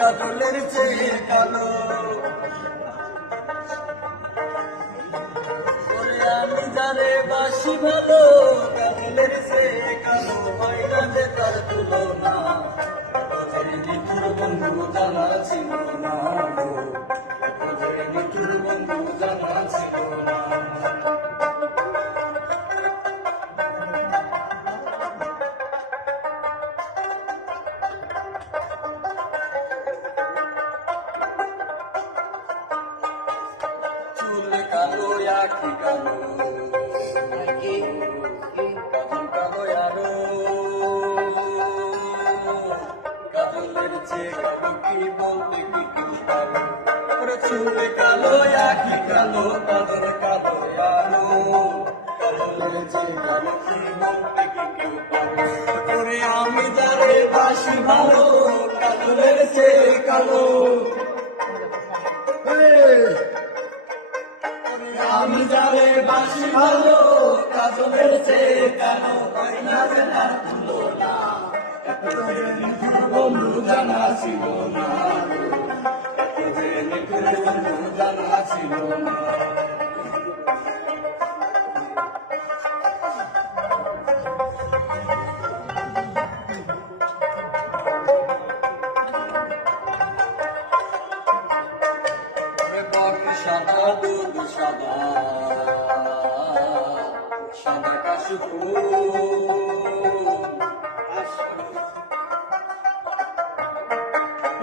কাজলের চেয়ে কালো। আমি যারে বাসি ভালো, কাজলের চেয়ে কালো হয় না যে তার তুলনা। নিঠুর বন্ধু জানা ছিল না, নিঠুর বন্ধু জানা ছিল না। চুল কালো আখি কালো, কাজল কালো আরো, কাজলের চেয়ে কালো কি বলতে কি কেউ পারো। ওরে চুল কালো আখি কালো, কাজল কালো আরো, কাজলের চেয়ে কালো কি বলতে কি কেউ পারো। ওরে আমি যারে বাসি ভালো, কাজলের চেয়ে কালো। আমি যারে বাসি ভালো, কাজলের চেয়ে কালো হয় না যে তার তুলনা। নিঠুর বন্ধু জানা ছিল না, নিঠুর বন্ধু জানা ছিল না। সাদা দুধ সাদা, সাদা কাশফুল।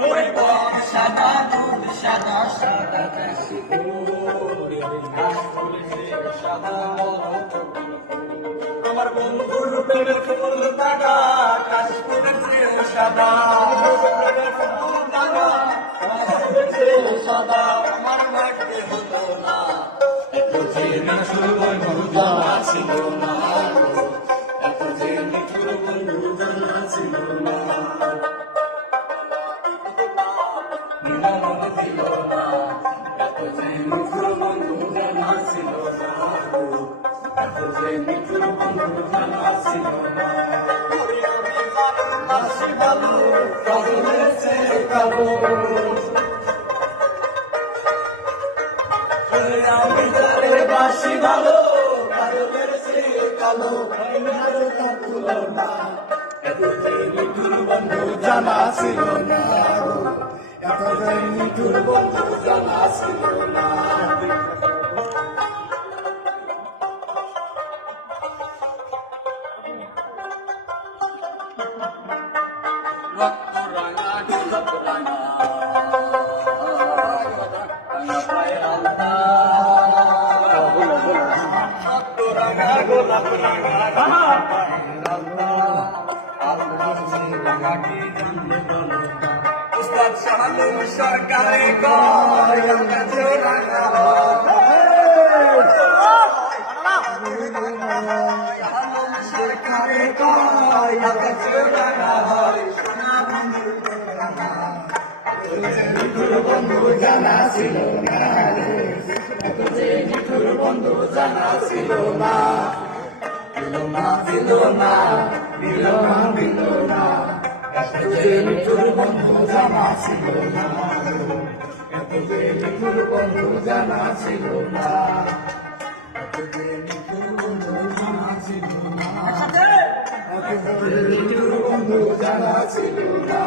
ওই বক সাদা দুধ সাদা, সাদা কাশফুল। সাদা আমার বন্ধুর প্রেমের ফুল দাদা, কাশফুলের চেয়েও সাদা। সাদা আমার ভাগ্যে হতো না, এত যে নিঠুর বন্ধু জানা ছিল না, এত যে নিঠুর বন্ধু জানা ছিল না। মনে দিল না, এত যে নিঠুর বন্ধু জানা ছিল না, এত যে নিঠুর বন্ধু জানা ছিল না। বাসি ভালো, কাজলের চেয়ে কালো। আমি যারে বাসি ভালো, কাজলের চেয়ে কালো হয় না যে তার তুলনা। এত যে নিঠুর বন্ধু জানা ছিল না, এত যে নিঠুর বন্ধু জানা ছিল না। রক্ত রাঙা গোলাপ রাঙা, গোলাপ রাঙা উস্তাদ শাহালু সরকারে কয় কাছেও রাঙা সরকারে কয় কাছেও রাঙা হয়। নিঠুর বন্ধু জানা ছিল না, নিঠুর বন্ধু জানা ছিল না। দিল না দিল না, দিল না দিল না, এত যে নিঠুর বন্ধু জানা ছিল না, এত যে নিঠুর বন্ধু জানা ছিল না, এত যে নিঠুর বন্ধু জানা ছিল না, এত যে নিঠুর বন্ধু জানা ছিল না।